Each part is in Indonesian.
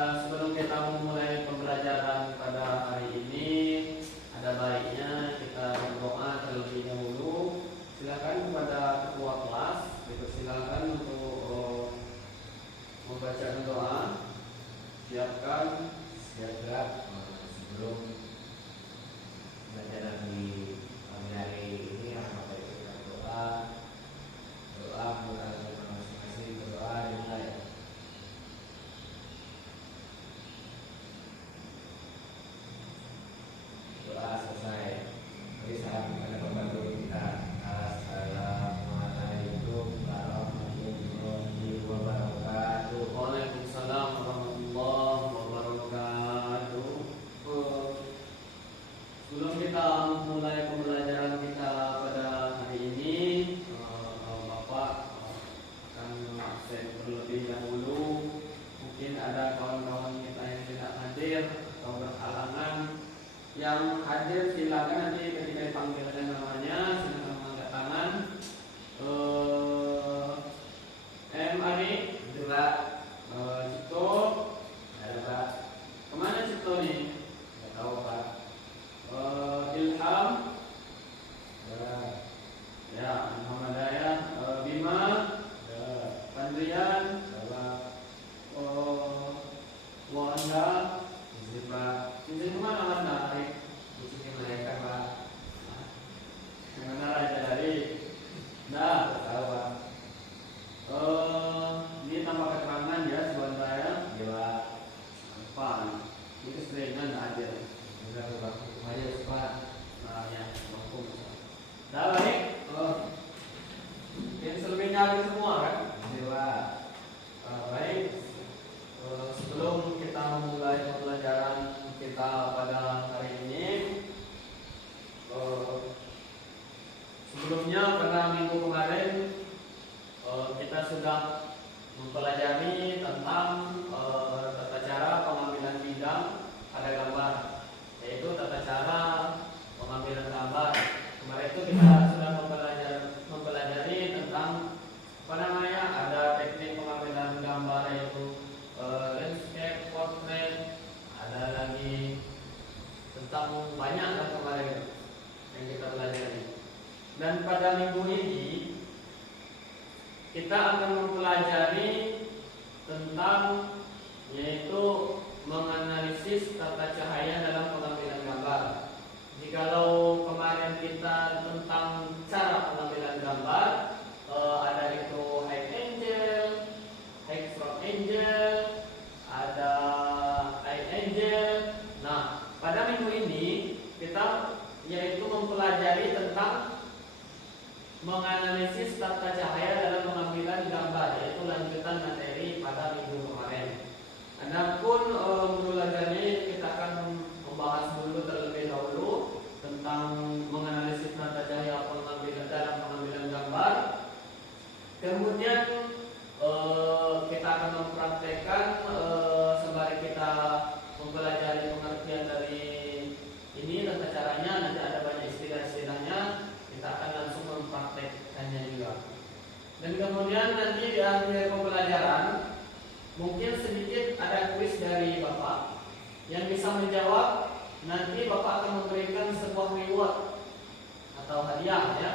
sebelum kita memulai pembelajaran pada hari ini, ada baiknya kita berdoa terlebih dahulu. Silakan kepada ketua kelas, dipersilakan untuk membaca doa. Siapkan, siap sebelum pembelajaran di pagi hari ini, maka kita doa bukan masing-masing berdoa dimulai. Doa selesai. Beri salam kepada Bapak Guru kita. Assalamualaikum warahmatullahi wabarakatuh. Waalaikumsalam warahmatullahi wabarakatuh. Sebelum kita mulai pembelajaran kita pada hari ini, Bapak akan absen terlebih dahulu. Mungkin ada kawan-kawan kita yang tidak hadir atau berhalangan. Yang hadir silakan nanti ketika dipanggil namanya silakan mengangkat tangan. Ari, Itu Pak. Cito, Ada Pak. kemana Cito nih? Nggak tahu Pak. Ilham, Ada. ya Muhammadaya, Bima, Ada. Pandrian, Ada. Wanda, Izin Pak. izin kemana Wanda? Di sini mereka Pak. Kemana Raja dari? Nah, Nggak tahu Pak. ini tanpa keterangan ya si Wanda ya. Iya Pak. Apa? Ini keseringan nggak hadir. Udah Pak. Aja Pak. Nah ya, mampu. Dah baik. Yang selebihnya hadir semua kan? Iya Pak. Baik. Sebelum kita memulai pembelajaran kita pada hari ini, sebelumnya pada minggu kemarin kita sudah mempelajari tentang tata cara pengambilan bidang pada gambar, yaitu tata cara pengambilan gambar. Kemarin itu kita sudah mempelajari tentang ada teknik pengambilan gambar, yaitu landscape, portrait, ada lagi tentang banyak kan kemarin yang kita pelajari. Dan pada minggu ini kita akan mempelajari tentang yaitu menganalisis tata cahaya dalam pengambilan gambar. Jikalau kemarin kita tentang cara pengambilan gambar, ada itu high angle, high front angle, ada high angle. Nah, pada minggu ini kita yaitu mempelajari tentang menganalisis tata cahaya dalam pengambilan gambar, yaitu lanjutan materi pada minggu kemarin. Adapun belajarnya kita akan membahas dulu terlebih dahulu tentang menganalisis tata cahaya dalam pengambilan gambar. Kemudian kita akan mempraktekkan sembari kita mempelajari pengertian dari ini tata caranya. Nanti ada banyak istilah-istilahnya, kita akan langsung mempraktekkannya juga. Dan kemudian nanti di akhir pembelajaran mungkin sedikit ada kuis dari Bapak. Yang bisa menjawab, nanti Bapak akan memberikan sebuah reward atau hadiah ya.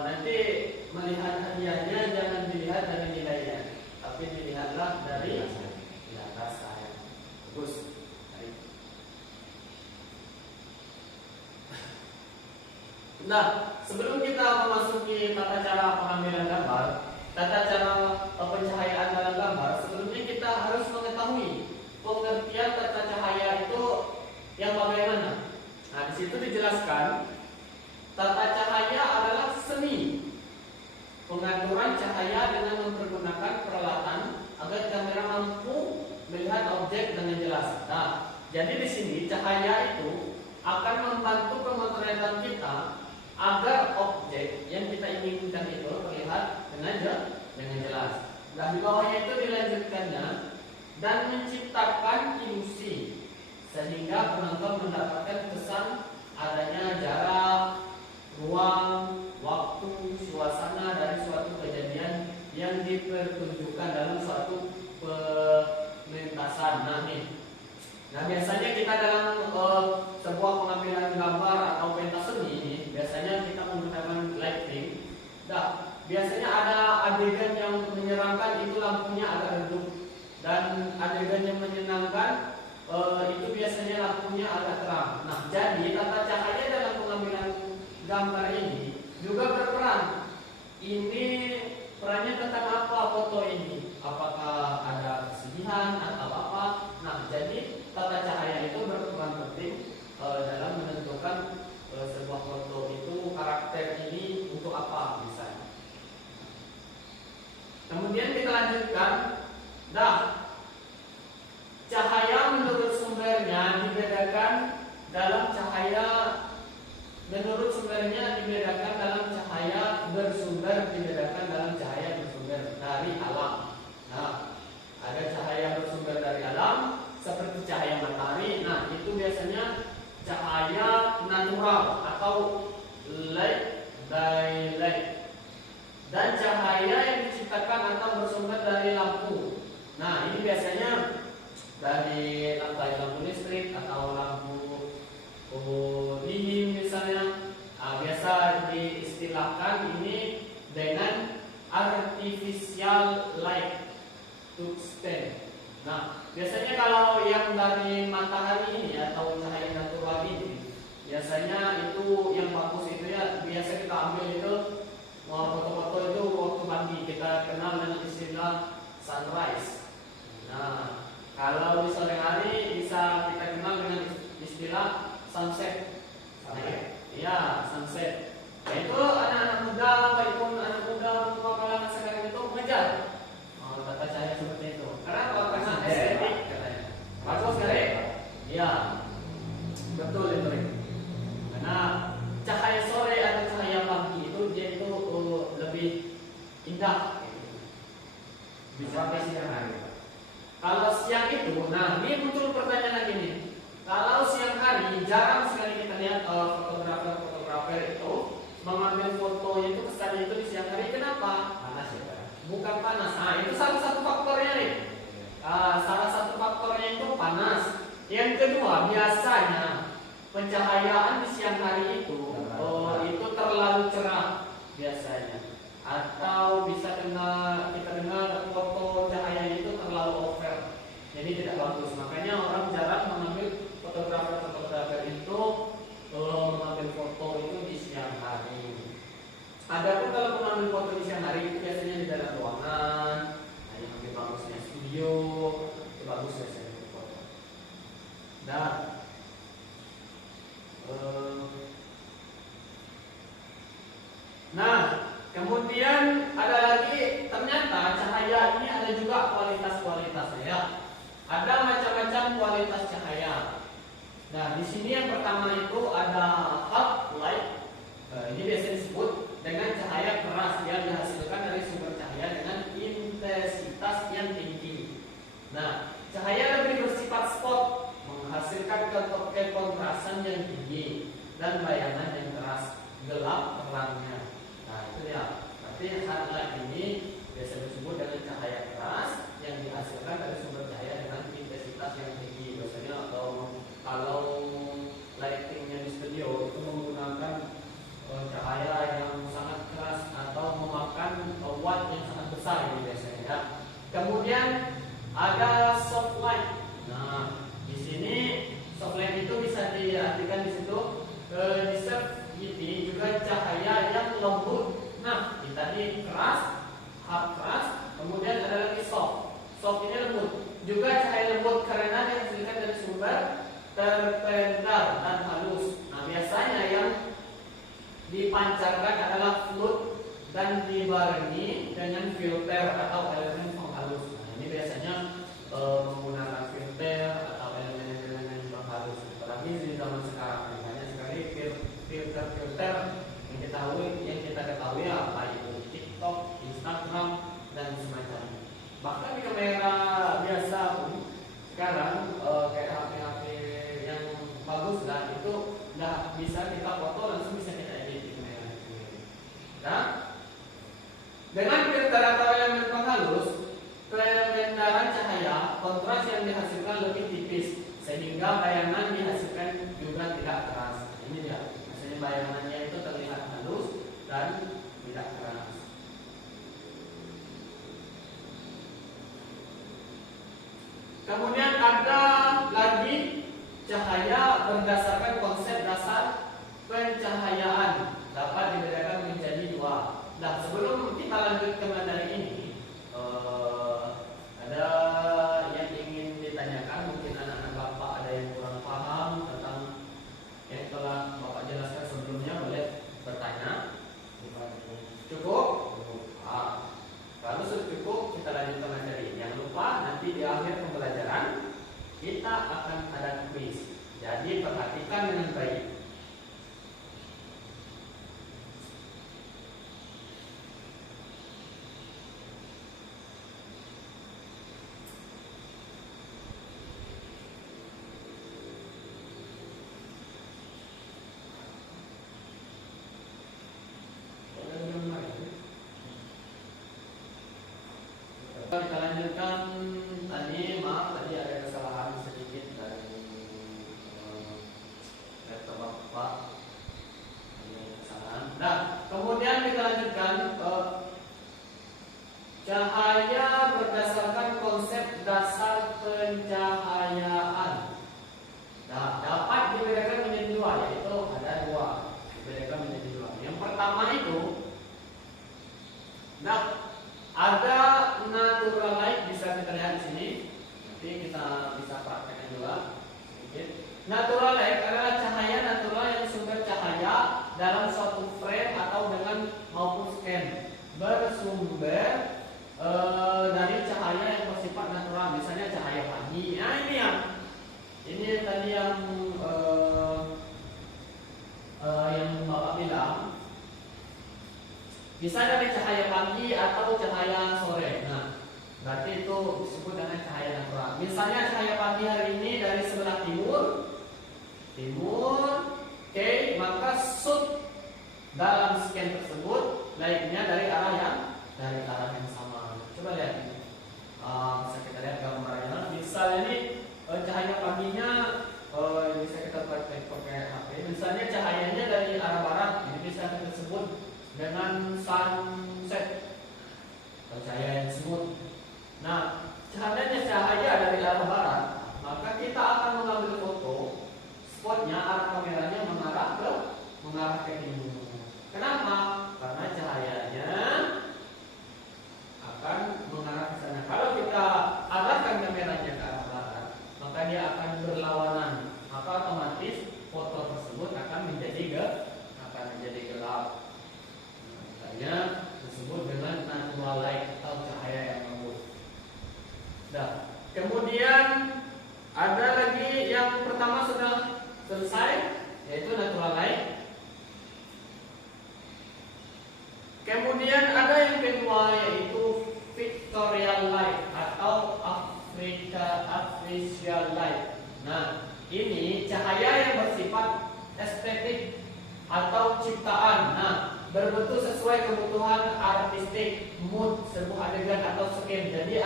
Nanti melihat hadiahnya jangan dilihat dari nilainya, tapi dilihatlah dari di atas saya. Bagus. Baik. Nah, sebelum kita memasuki tata cara pengambilan gambar, tata cara pencahayaan dalam gambar, sebelumnya kita harus mengetahui pengertian tata cahaya itu yang bagaimana. Nah, di situ dijelaskan tata cahaya adalah seni pengaturan cahaya dengan mempergunakan peralatan agar kamera mampu melihat objek dengan jelas. Nah, jadi di sini cahaya itu akan membantu pemotretan kita agar objek yang kita inginkan itu terlihat dengan jelas. Nah, di bawahnya itu dilanjutkannya dan menciptakan ilusi sehingga penonton mendapatkan kesan adanya jarak, ruang, waktu, suasana dari suatu kejadian yang dipertunjukkan dalam suatu Nah, biasanya kita dalam sebuah pengambilan gambar atau pentas seni ini, biasanya kita menggunakan lighting. Nah, biasanya ada adegan yang menyeramkan, itu lampunya agak redup, dan adegan yang menyenangkan itu biasanya lampunya agak terang. Nah, jadi tata cahaya dalam pengambilan gambar ini juga berperan. Ini perannya tentang apa foto ini? Apakah ada kesedihan atau apa? Nah, jadi tata cahaya itu berperan penting dalam menentukan sebuah foto itu karakter ini untuk apa misalnya. Kemudian kita lanjutkan. Nah, cahaya menurut sumbernya dibedakan dalam cahaya bersumber dibedakan dalam cahaya bersumber dari alam. Nah, ada cahaya bersumber dari alam seperti cahaya matahari. Nah, itu biasanya cahaya natural atau light by light. Dan cahaya yang diciptakan atau bersumber dari lampu. Nah, ini biasanya dari lampu listrik atau lampu dinding misalnya. Biasa diistilahkan ini dengan artificial light to stand. Nah, biasanya kalau yang dari matahari ini atau cahaya natural ini, biasanya itu yang bagus itu ya biasa kita ambil itu foto-foto itu waktu pagi, kita kenal dengan istilah sunrise. Nah, kalau di sore hari bisa kita kenal dengan istilah sunset. Iya, sunset. Nah, itu anak-anak muda, baikpun anak muda tua kalangan sekarang itu mengejar tata cahaya seperti itu. Karena apa? Karena estetik katanya. Bagus kali? Iya, betul itu. Karena cahaya sore atau cahaya pagi itu dia itu lebih indah. Bisa siang hari. Kalau siang itu, nah ini muncul pertanyaan lagi nih. Kalau siang hari jarang sekali kita lihat fotografer itu mengambil foto itu kesannya itu di siang hari. Kenapa? Panas ya, Pak? Bukan panas. Nah, itu salah satu faktornya nih. Salah satu faktornya itu panas. Yang kedua, biasanya pencahayaan di siang hari itu terlalu cerah biasanya. Atau bisa kita dengar foto cahayanya itu terlalu over. Jadi tidak bagus. Makanya orang jarang mengambil fotografer itu mengambil foto itu di siang hari. Adapun kalau mengambil foto di siang hari itu biasanya di dalam ruangan, yang lebih bagusnya studio, itu bagus biasanya foto. Dan nah, kemudian ada lagi, ternyata cahaya ini ada juga kualitas-kualitasnya ya. Ada macam-macam kualitas cahaya. Nah, di sini yang pertama itu ada hot light. Ini biasa disebut dengan cahaya keras yang dihasilkan dari sumber cahaya dengan intensitas yang tinggi. Nah, cahaya lebih bersifat spot, menghasilkan kontrasan yang tinggi dan bayangan yang keras, gelap terangnya. Nah, itu ya. Berarti hot light ini biasa disebut dengan cahaya keras yang dihasilkan dari sumber cahaya dengan intensitas yang tinggi. Biasanya kalau lightingnya di studio itu menggunakan cahaya yang sangat keras atau memakan watt yang sangat besar ini biasanya ya. Kemudian ada soft light. Nah, di sini soft light itu bisa diartikan di situ ini juga cahaya yang lembut. Nah, ini tadi keras, hard keras, kemudian ada lagi soft. Soft ini lembut. Juga cahaya lembut karena dihasilkan dari sumber terpendar dan halus. Nah, biasanya yang dipancarkan adalah fluid dan dibarengi dengan filter atau elemen penghalus. Nah, ini biasanya menggunakan filter atau elemen penghalus. Apalagi di zaman sekarang banyak sekali filter yang kita ketahui apa itu TikTok, Instagram dan semacamnya. Bahkan di kamera biasa pun sekarang kayak HP-HP yang bagus lah itu nggak bisa kita foto langsung bisa kita edit di kamera itu. Nah, dengan filter atau elemen penghalus, perendaran cahaya kontras yang dihasilkan lebih tipis sehingga bayangan dihasilkan juga tidak keras. Ini dia, maksudnya bayangannya itu terlihat halus dan tidak keras. Kemudian ada lagi cahaya berdasarkan konsep dasar pencahayaan dapat dibedakan menjadi dua. Nah, sebelum kita lanjut ke materi ini, ada yang ingin ditanyakan, mungkin anak-anak Bapak ada yang kurang paham tentang yang telah Bapak jelaskan sebelumnya, boleh bertanya. Cukup? Kalau sudah cukup, kita lanjut ke materi. Jangan lupa nanti di akhir pembelajaran kita akan ada kuis. Jadi perhatikan dengan baik. Kita lanjutkan tadi, maaf tadi ada kesalahan sedikit dari laptop Bapak. Ada kesalahan. Nah, kemudian kita lanjutkan ke cahaya berdasarkan konsep dasar pencahayaan. Nah, dapat dibedakan menjadi dua, yaitu ada dua. Dibedakan menjadi dua. Yang pertama itu, nah, ada natural light, bisa kita lihat di sini. Nanti kita bisa praktekkan juga sedikit. Natural light adalah cahaya natural yang sumber cahaya dalam suatu frame atau dengan maupun scan bersumber dari cahaya yang bersifat natural, misalnya cahaya pagi. Nah, ini yang tadi yang Bapak bilang. Bisa dari cahaya pagi atau cahaya sore. Nah, berarti itu disebut dengan cahaya natural. Misalnya cahaya pagi hari ini dari sebelah timur, oke, maka shoot dalam scan tersebut lightnya dari arah yang sama. Coba lihat ini. Bisa kita lihat gambarnya. Misalnya ini cahaya paginya bisa kita pakai HP. Misalnya cahayanya dari arah barat, ini bisa kita sebut dengan sunset atau cahaya yang smooth. Nah, cahaya dari arah barat, maka kita akan mengambil foto, spotnya arah kameranya mengarah ke timur. Kenapa? Karena cahayanya akan mengarah ke sana. Kalau kita arahkan kameranya ke arah barat, maka dia akan berlawanan. Maka otomatis foto tersebut akan menjadi gelap. Disebut dengan natural light atau cahaya yang lembut. Nah, kemudian ada lagi yang pertama sudah selesai, yaitu natural light. Kemudian ada yang kedua, yaitu pictorial light atau artificial light. Nah, ini cahaya yang bersifat estetik atau ciptaan. Nah, berbentuk sesuai kebutuhan artistik, mood sebuah adegan atau scan. Jadi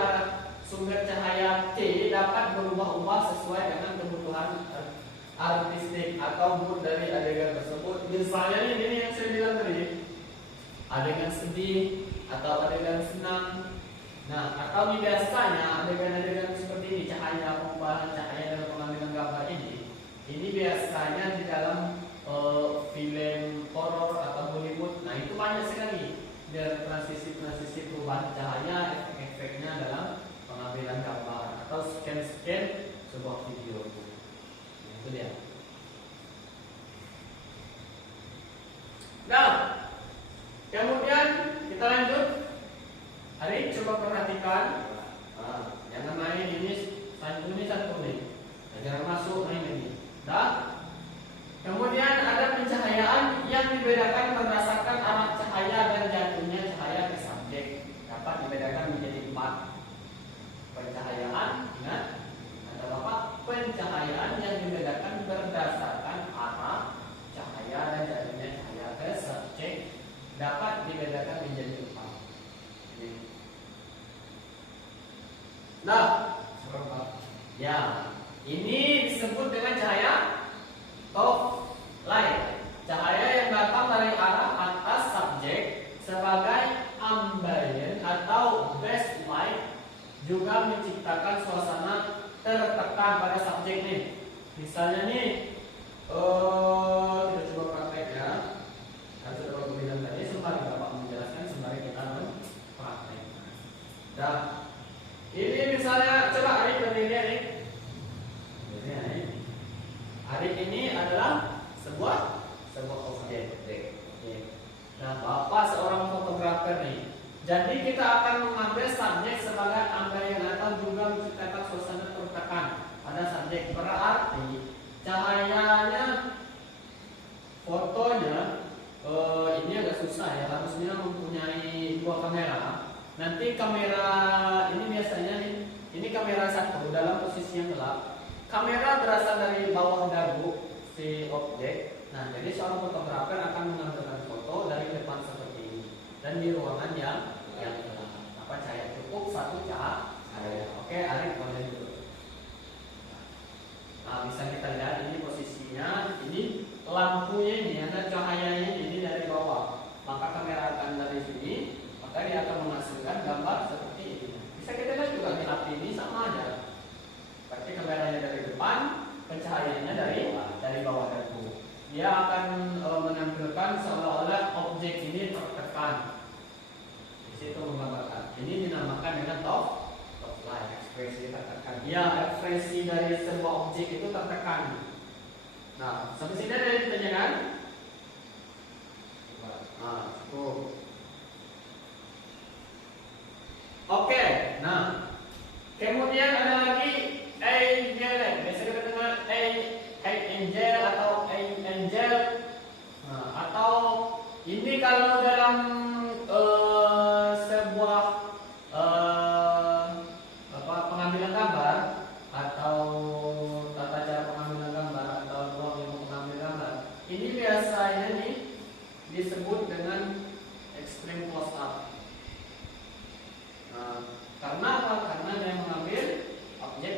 sumber cahaya C dapat berubah-ubah sesuai dengan kebutuhan artistik atau mood dari adegan tersebut. Misalnya ini yang saya bilang tadi, adegan sedih atau adegan senang. Nah, atau biasanya adegan-adegan seperti ini, cahaya perubahan cahaya dalam pengambilan gambar ini biasanya di dalam film horor atau Hollywood. Nah, itu banyak sekali dari transisi perubahan cahaya, efek-efeknya dalam pengambilan gambar atau scan sebuah video. Nah, itu dia. Nah, kemudian kita lanjut. Hari coba perhatikan. Jangan main ini satu nih. Jangan masuk main ini. Nah, kemudian ada pencahayaan yang dibedakan berdasarkan arah cahaya dan jatuhnya cahaya ke subjek. Dapat dibedakan menjadi 4. Pencahayaan, ingat, kata Bapak, pencahayaan yang dibedakan berdasarkan arah cahaya dan jatuhnya cahaya ke subjek dapat dibedakan menjadi 4. Nah, ya, ini disebut dengan cahaya top light. Cahaya yang datang dari arah atas subjek sebagai ambient atau backlight juga menciptakan suasana tertekan pada subjek nih. Misalnya nih, kita coba praktek ya. Kan sudah aku bilang tadi, sembari Bapak menjelaskan, sembari kita praktek. Nah, ini misalnya coba Arik berdiri Arik. Arik ini adalah sebuah objek. Nah, Bapak seorang fotografer nih. Jadi kita akan mengambil subjek sebagai ambient atau juga menciptakan suasana tertekan pada subjek. Berarti cahayanya, fotonya ini agak susah ya. Harusnya mempunyai dua kamera. Nanti kamera ini biasanya ini kamera satu dalam posisi yang gelap. Kamera berasal dari bawah dagu si objek. Nah, jadi seorang fotografer akan mengambilkan foto dari depan seperti ini dan di ruangan yang gelap. Apa cahaya cukup satu cahaya. Oke, Arik boleh dulu. Nah, bisa kita lihat ini posisinya, ini lampunya ini ada cahayanya ini dari bawah. Maka kamera akan dari sini, maka dia akan menghasilkan gambar seperti ini. Bisa kita lihat juga di api ini sama aja. Berarti kameranya dari depan, pencahayaannya dari bawah dagu. Dia akan menampilkan seolah-olah objek ini tertekan. Di situ menggambarkan. Ini dinamakan dengan top light, ekspresi tertekan. Ya, ekspresi dari sebuah objek itu tertekan. Nah, sampai sini ada yang ditanyakan? Nah, cukup. Oke, nah kemudian ada lagi angel. Biasa kita dengar angel atau angel. Nah, atau ini kalau dalam sebuah pengambilan gambar atau tata cara pengambilan gambar atau ruang untuk mengambil gambar, ini biasanya nih disebut dengan extreme close up. Nah, karena apa? Karena dia mengambil objek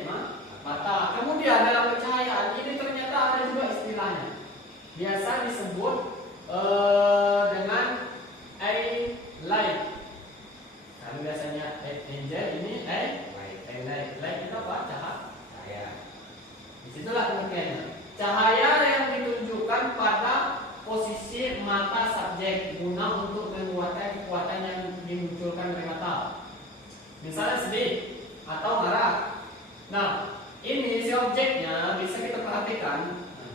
mata. Kemudian dalam pencahayaan ini ternyata ada juga istilahnya. Biasa disebut dengan light. Karena biasanya angel ini light. Light itu apa? Cahaya. Disitulah pengertiannya. Cahaya yang ditunjukkan pada posisi mata subjek guna untuk menguatkan kekuatan yang dimunculkan oleh mata. Misalnya sedih atau marah. Nah, ini si objeknya bisa kita perhatikan. Nah,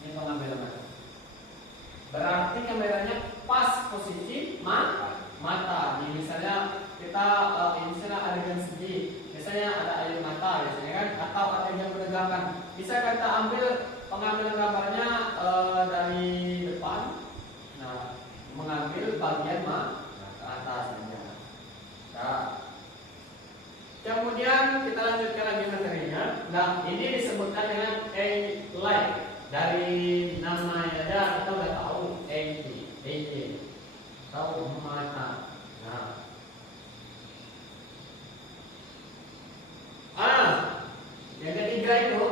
ini pengambilan mata. Berarti kameranya pas posisi mata. Ini misalnya kita misalnya adegan sedih, misalnya ada air mata, biasanya kan, atau adegan menegangkan. Bisa kita ambil pengambilan gambarnya dari depan. Nah, mengambil bagian ke atas saja. Nah, kemudian kita lanjutkan lagi materinya. Nah, ini disebutkan dengan light. Dari namanya aja kita udah tahu tahu mata. Nah, yang ketiga itu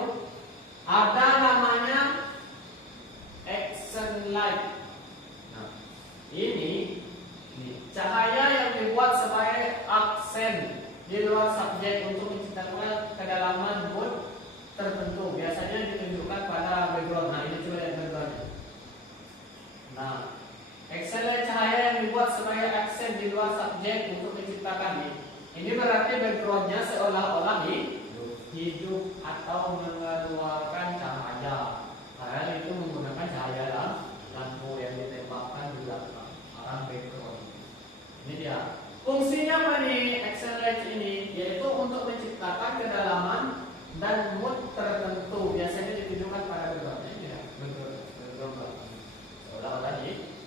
ada namanya action light. Nah, ini cahaya yang dibuat sebagai aksen di luar subjek untuk menciptakan kedalaman mood tertentu. Biasanya ditunjukkan pada background. Nah, ini coba lihat backgroundnya. Nah, aksen cahaya yang dibuat sebagai aksen di luar subjek untuk menciptakan ini berarti backgroundnya seolah-olah hidup atau mengeluarkan cahaya. Padahal itu menggunakan cahaya lampu yang ditembakkan di belakang arah background. Ini dia. Fungsinya apa nih action light ini? Yaitu untuk menciptakan kedalaman dan mood tertentu. Biasanya ditunjukkan pada backgroundnya. Ya, background. Seolah-olah ini.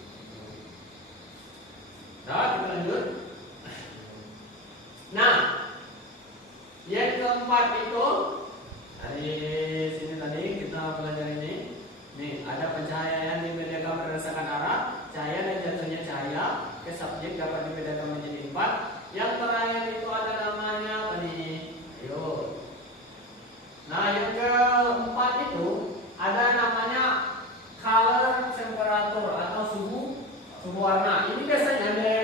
Nah, kita lanjut. Nah, yang keempat itu dari sini tadi kita belajar ini. Nih, ada pencahayaan di media gambar berdasarkan arah cahaya dan jatuhnya cahaya ke subjek dapat dibedakan menjadi 4. Yang terakhir itu ada namanya apa nih? Ayo. Nah, yang keempat warna. Ini biasanya dari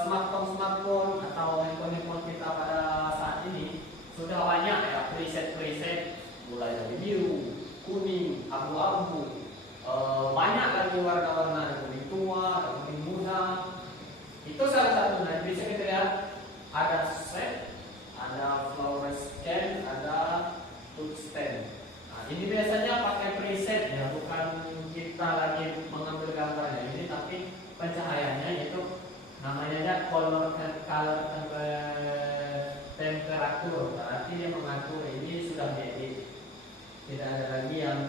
smartphone atau handphone kita pada saat ini sudah banyak ya preset, mulai dari biru, kuning, abu-abu, banyak lagi warna-warna, ada kuning tua, ada kuning muda. Itu salah satunya. Bisa kita lihat ada set, ada fluorescent, ada tungsten. Nah, ini biasanya pakai preset ya, bukan kita lagi mengambil gambarnya ini, tapi pencahayaannya yaitu namanya color temperatur. Berarti dia mengatur, ini sudah diedit, tidak ada lagi yang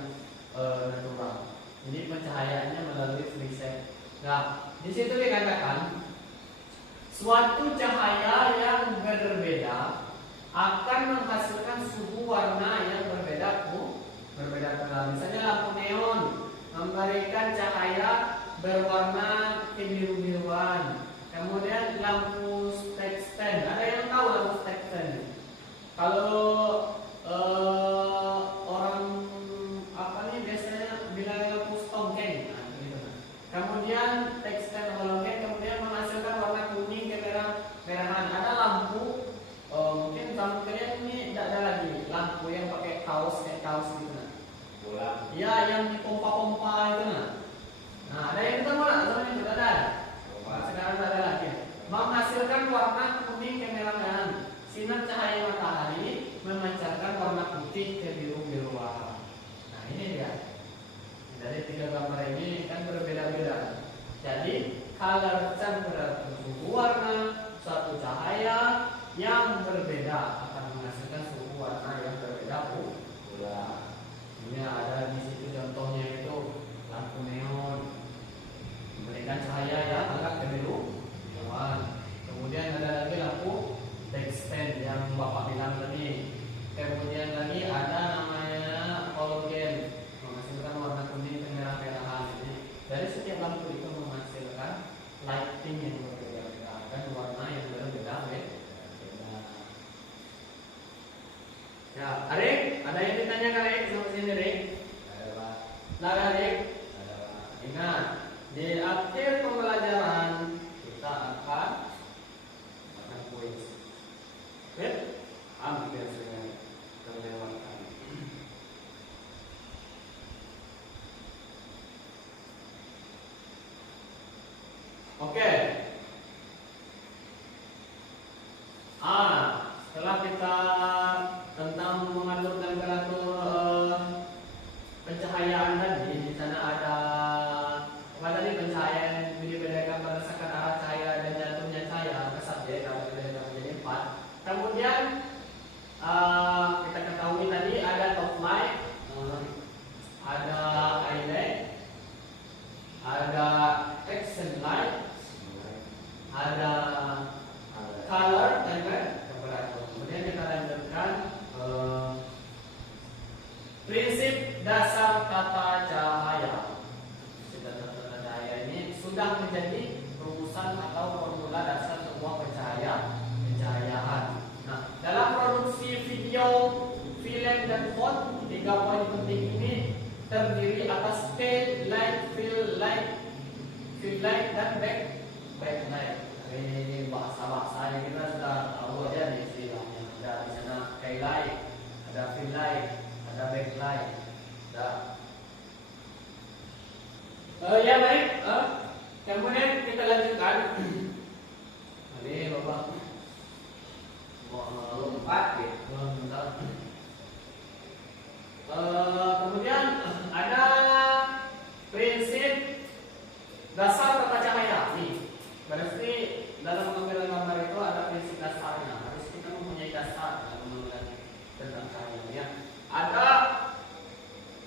natural. Ini pencahayaannya melalui preset. Nah, di situ dikatakan suatu cahaya yang berbeda akan menghasilkan suhu warna yang berbeda pula. Misalnya lampu neon memberikan cahaya berwarna kebiru-biruan. Kemudian lampu tungsten, ada yang tahu lampu tungsten? Kalau orang apa nih biasanya bilang lampu stongkeng, nah, gitu. Kemudian tungsten halogen kemudian menghasilkan warna kuning kemerahan. Ada lampu mungkin kamu kalian ini tidak ada lagi lampu yang pakai kaos gitu nah. Bola. Iya, yang dipompa-pompa itu nah. Nah, ada yang kita mau zaman itu ada. Sekarang tidak ada lagi. Menghasilkan warna kuning kemerahan. Sinar cahaya matahari memancarkan warna putih kebiru-biruan. Nah, ini dia. Dari 3 gambar ini kan berbeda-beda. Jadi, color temperature suhu warna suatu cahaya yang berbeda akan menghasilkan suhu warna yang berbeda pula. Ini ada di situ contohnya itu lampu neon memberikan cahaya yang agak kebiru-biruan. Kemudian ada lagi lampu tungsten yang Bapak bilang tadi. Kemudian lagi ada namanya halogen menghasilkan warna kuning kemerah-merahan. Dari setiap lampu itu menghasilkan lighting yang berbeda-beda dan warna yang berbeda-beda. Ya, Arik, ada yang ditanyakan Arik sama sini Arik? Ada Pak. Nah, Arik, Ada Pak. ingat di akhir pembelajaran kita akan makan kuis. Oke? Hampir sudah terlewatkan. Oke. Setelah kita tentang mengatur temperatur pencahayaan tadi, di sana ada apa tadi, pencahayaan dibedakan berdasarkan arah cahaya dan jatuhnya cahaya ke subjek atau dibedakan menjadi 4. Kemudian kita ketahui tadi ada top light, ada highlight, ada accent light, ada color temperature. Kemudian kita lanjutkan prinsip dasar tata cahaya. Prinsip dasar tata cahaya ini sudah menjadi rumusan atau formula dasar sebuah pencahayaan. Nah, dalam produksi video, film dan font, 3 poin penting ini terdiri atas still light, fill light, dan backlight. Ini bahasa yang kita sudah tahu aja di istilahnya. Ada di sana highlight, ada fill light, ada backlight. Ya baik. Kemudian kita lanjutkan. Ini Bapak. Lompat gitu. Kemudian ada prinsip dasar tata cahaya. Nih, berarti dalam mengambil gambar itu ada prinsip dasarnya. Harus kita mempunyai dasar dalam mengambil tentang cahaya. Ada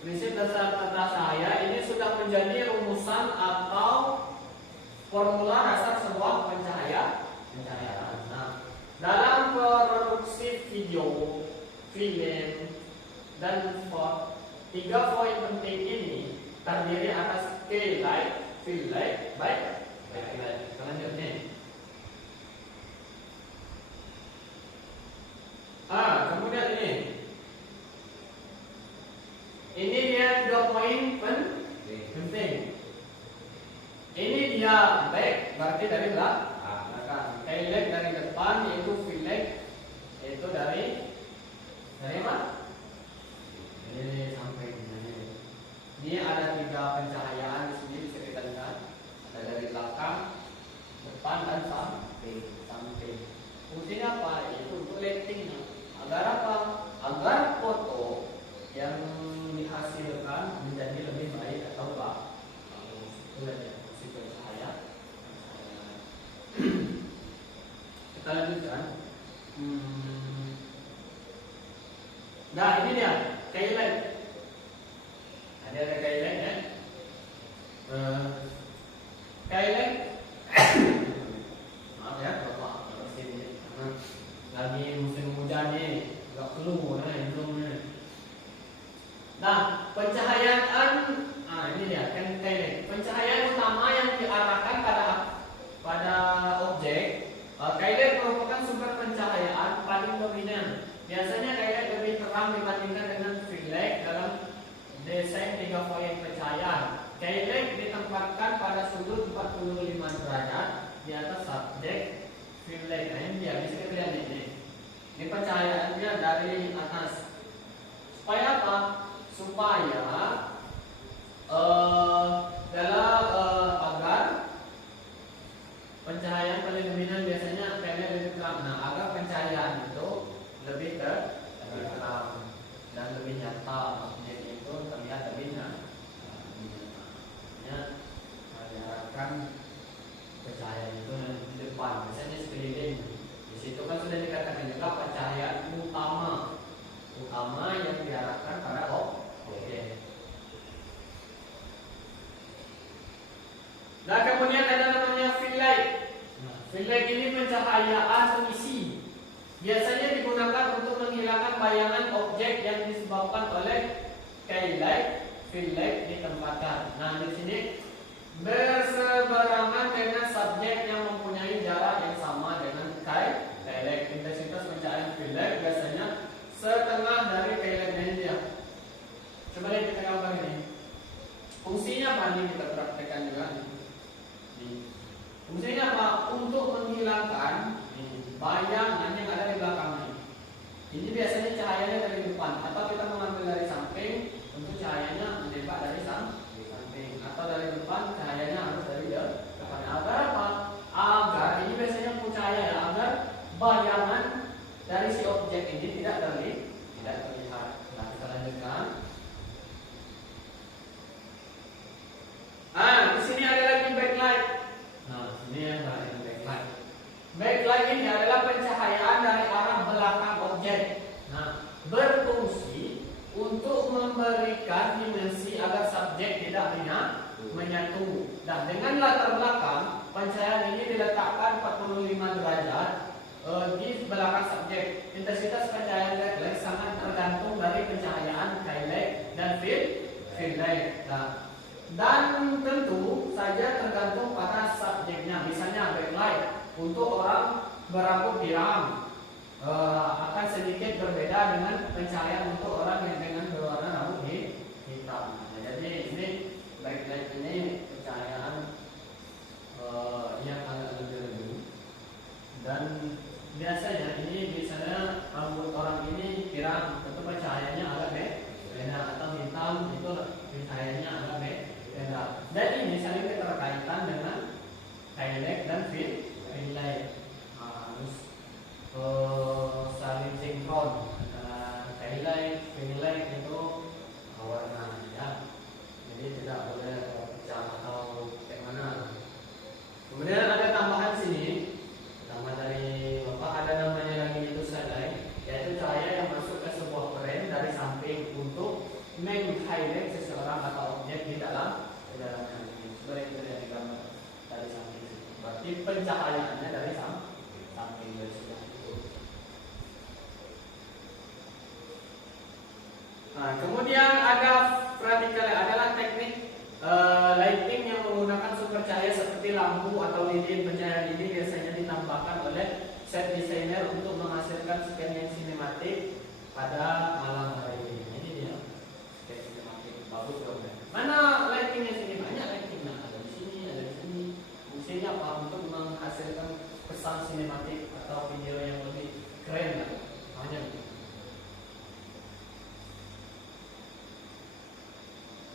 prinsip dasar tata cahaya ini sudah menjadi rumusan atau formula dasar sebuah pencahayaan. Nah, dalam produksi video, film, dan font, 3 poin penting ini terdiri atas key light, fill light, backlight. Selanjutnya, kemudian ini dia 2 poin penting. Ini dia back berarti dari belakang. Tail leg dari depan, yaitu field leg itu dari mana? Ini sampai ini. Ini ada 3 pencahayaan di sini bisa kita lihat. Ada dari belakang, depan dan samping. Fungsinya apa? Itu untuk lightingnya. Agar apa? Agar foto yang dihasilkan menjadi lebih baik atau bagus. Itu saja fungsi pencahaya. Kita lanjutkan. Nah ini dia tail leg. Ada tail leg ya. Tail leg. Maaf ya bapak sini karena lagi musim hujan nih, agak flu hidungnya. Nah pencahayaan, ini dia kan tail leg. Pencahayaan utama yang diarahkan pada objek. Tail leg merupakan sumber pencahayaan paling dominan. Biasanya tail leg lebih terang dibandingkan dengan field leg dalam desain 3 poin pencahayaan. Tail leg ditempatkan pada sudut 45 derajat di atas subjek field leg. Nah ini dia, bisa kita lihat ini. Ini pencahayaannya dari atas. Supaya apa? Supaya agar pencahayaan paling dominan biasanya tail leg lebih terang. Nah agar pencahayaan itu lebih terang dan lebih nyata, maksudnya itu terlihat lebih nyata. Diharapkan pencahayaan itu di depan, misalnya sekeliling. Di situ kan sudah dikatakan juga pencahayaan utama yang diarahkan pada objek. Nah kemudian ada namanya field light. Field light ini pencahayaan pengisi. Biasanya digunakan untuk menghilangkan bayangan objek yang disebabkan oleh tail light, field light ditempatkan. Nah di sini berseberangan dengan subjek yang mempunyai jarak yang sama dengan tail light. Intensitas pencahayaan field light biasanya setengah dari tail light dia. Coba lihat kita gambar ini. Fungsinya apa nih, kita praktekkan juga nih. Fungsinya apa? Untuk menghilangkan bayangan yang ada di belakangnya. Ini biasanya cahayanya dari depan, atau kita mengambil dari samping, tentu cahayanya menembak dari samping, atau dari depan cahayanya harus dari depan. Agar apa? Agar ini biasanya cahaya ya, agar bayangan dari si objek ini tidak terlihat. Nah kita lanjutkan. Di sini ada lagi backlight. Nah ini ada backlight. Backlight ini adalah pencahayaan dari arah belakang objek. Nah, berfungsi untuk memberikan dimensi agar subjek tidak menyatu. Dan dengan latar belakang, pencahayaan ini diletakkan 45 derajat di belakang subjek. Intensitas pencahayaan backlight sangat tergantung dari pencahayaan tail light dan field light. Nah, dan tentu saja tergantung pada subjeknya. Misalnya backlight untuk orang berambut pirang akan sedikit berbeda dengan pencahayaan untuk orang yang dengan berwarna rambut hitam. Nah, jadi ini backlight ini pencahayaan yang agak lebih dan biasanya ini misalnya rambut orang ini pirang, tentu pencahayaannya agak beda, atau hitam itu pencahayaannya agak beda. Dan ini saling keterkaitan dengan tail light dan field light. Harus saling sinkron antara tail light, field light itu warna ya. Jadi tidak boleh pecah atau kayak mana. Kemudian ada tambahan sini, tambah dari bapak, ada namanya lagi itu sunlight, yaitu cahaya yang masuk ke sebuah frame dari samping untuk meng-highlight seseorang atau objek di dalamnya. Seperti itu yang digambar dari samping. Berarti pencahayaannya dari samping dari sebelah itu. Nah, kemudian ada vertical, adalah teknik lighting yang menggunakan sumber cahaya seperti lampu atau lilin. Pencahayaan ini biasanya ditambahkan oleh set designer untuk menghasilkan scan yang sinematik pada malam hari. Ini dia scan sinematik, bagus dong. Mana lightingnya sini? Banyak lightingnya, ada di sini, ada di sini.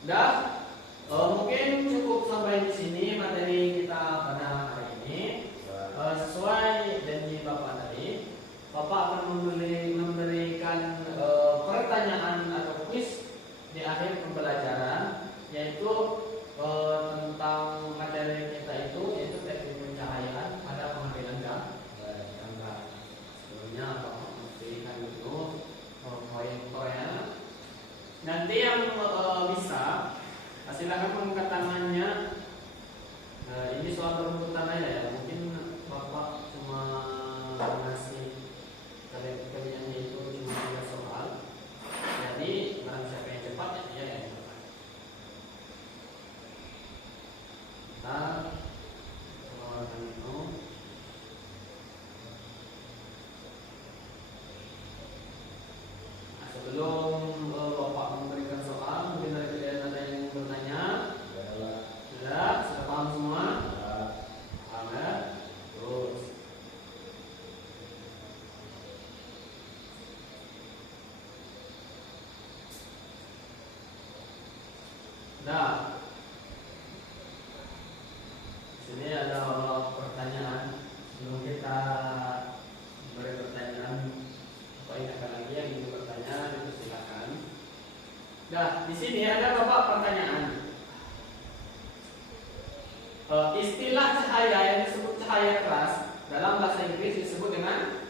Dah, mungkin cukup sampai di sini materi kita pada hari ini. Sesuai janji Bapak tadi, Bapak akan memberikan pertanyaan atau kuis di akhir pembelajaran, yaitu tentang materi kita itu, yaitu teknik pencahayaan pada pengambilan gambar. Sebelumnya Bapak memberikan dulu poin-poinnya. Nanti yang bisa silakan mengangkat tangannya. Ini soal perebutan aja ya. Mungkin Bapak cuma ngasih kalian itu cuma 3 soal. Jadi barang siapa yang cepat ya dia yang cepat. Kita keluarkan itu. Nah, sebelum Bapak memberikan soal, mungkin dari kalian ada yang bertanya. Sudah paham semua? Paham ya? Terus. Nah, sini ada pertanyaan. Sebelum kita beri pertanyaan, Bapak ingatkan lagi yang ingin bertanya, itu silakan. Nah, di sini ada Bapak pertanyaan. Istilah cahaya yang disebut cahaya keras dalam bahasa Inggris disebut dengan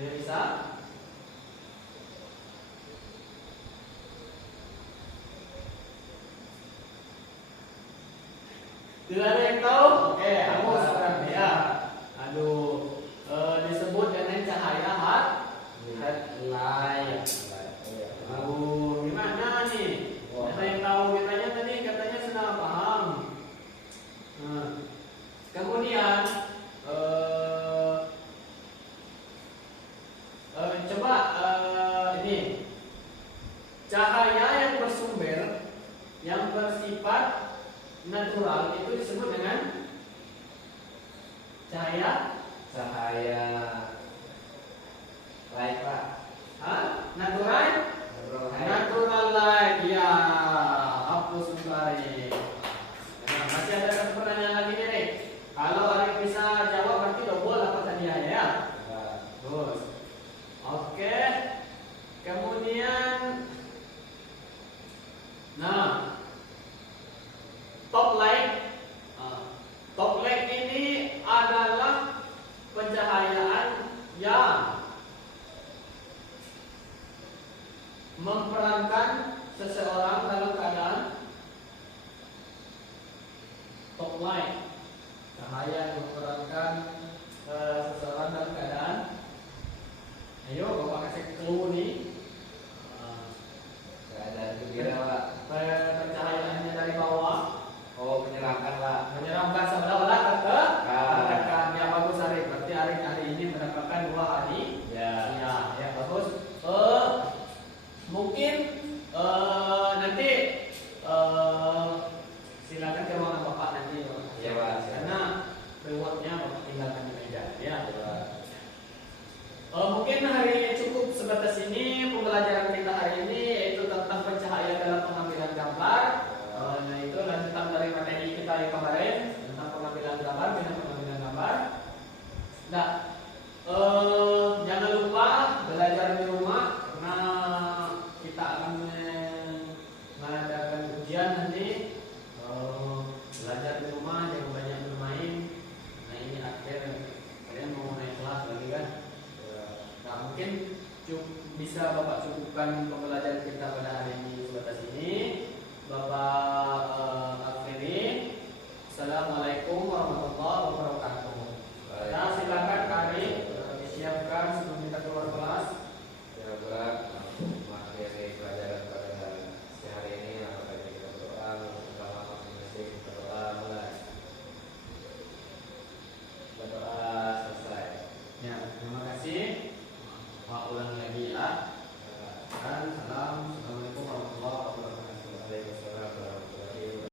bisa? Tidak ada yang tahu? Oke, aku sekarang ya. Aduh, disebut dengan cahaya headlight. Aduh, gimana nih? Ada yang tahu kitanya tadi katanya sudah paham. Nah, kemudian coba ini cahaya yang bersumber, yang bersifat natural itu disebut dengan cahaya light Pak. Natural light. Ya, hapus kembali. Nah, masih ada satu pertanyaan lagi nih. Kalau Arif bisa jawab berarti double dapat hadiah ya. Terus. Oke. Kemudian top light. Top light ini adalah pencahayaan yang memperankan seseorang dalam keadaan top light. Cahaya yang memperankan seseorang dalam keadaan. Ayo Bapak kasih clue nih. Keadaan gembira Pak. Pencahayaannya dari bawah. Oh, menyeramkan Pak. Menyeramkan sebelah-belah tertekan. Ya bagus Arif. Berarti Arif hari ini mendapatkan 2 hari. Ya bagus. Mungkin nanti silakan ke ruangan Bapak nanti. Ya Pak. Karena rewardnya Bapak tinggalkan di meja. Ya. Mungkin hari ini cukup sebatas ini pembelajaran kita hari ini, yaitu tentang pencahayaan dalam pengambilan gambar. Nah itu lanjutan dari materi kita yang kemarin tentang pengambilan gambar, pengambilan gambar. Nah, jangan lupa belajar di rumah karena kita akan mengadakan ujian nanti. Belajar di rumah, jangan banyak bermain. Nah ini akhir kalian mau naik kelas lagi kan? Nah mungkin bisa Bapak cukupkan pembelajaran kita pada hari ini sebatas ini. Bapak Alfiri, Assalamualaikum warahmatullahi wabarakatuh.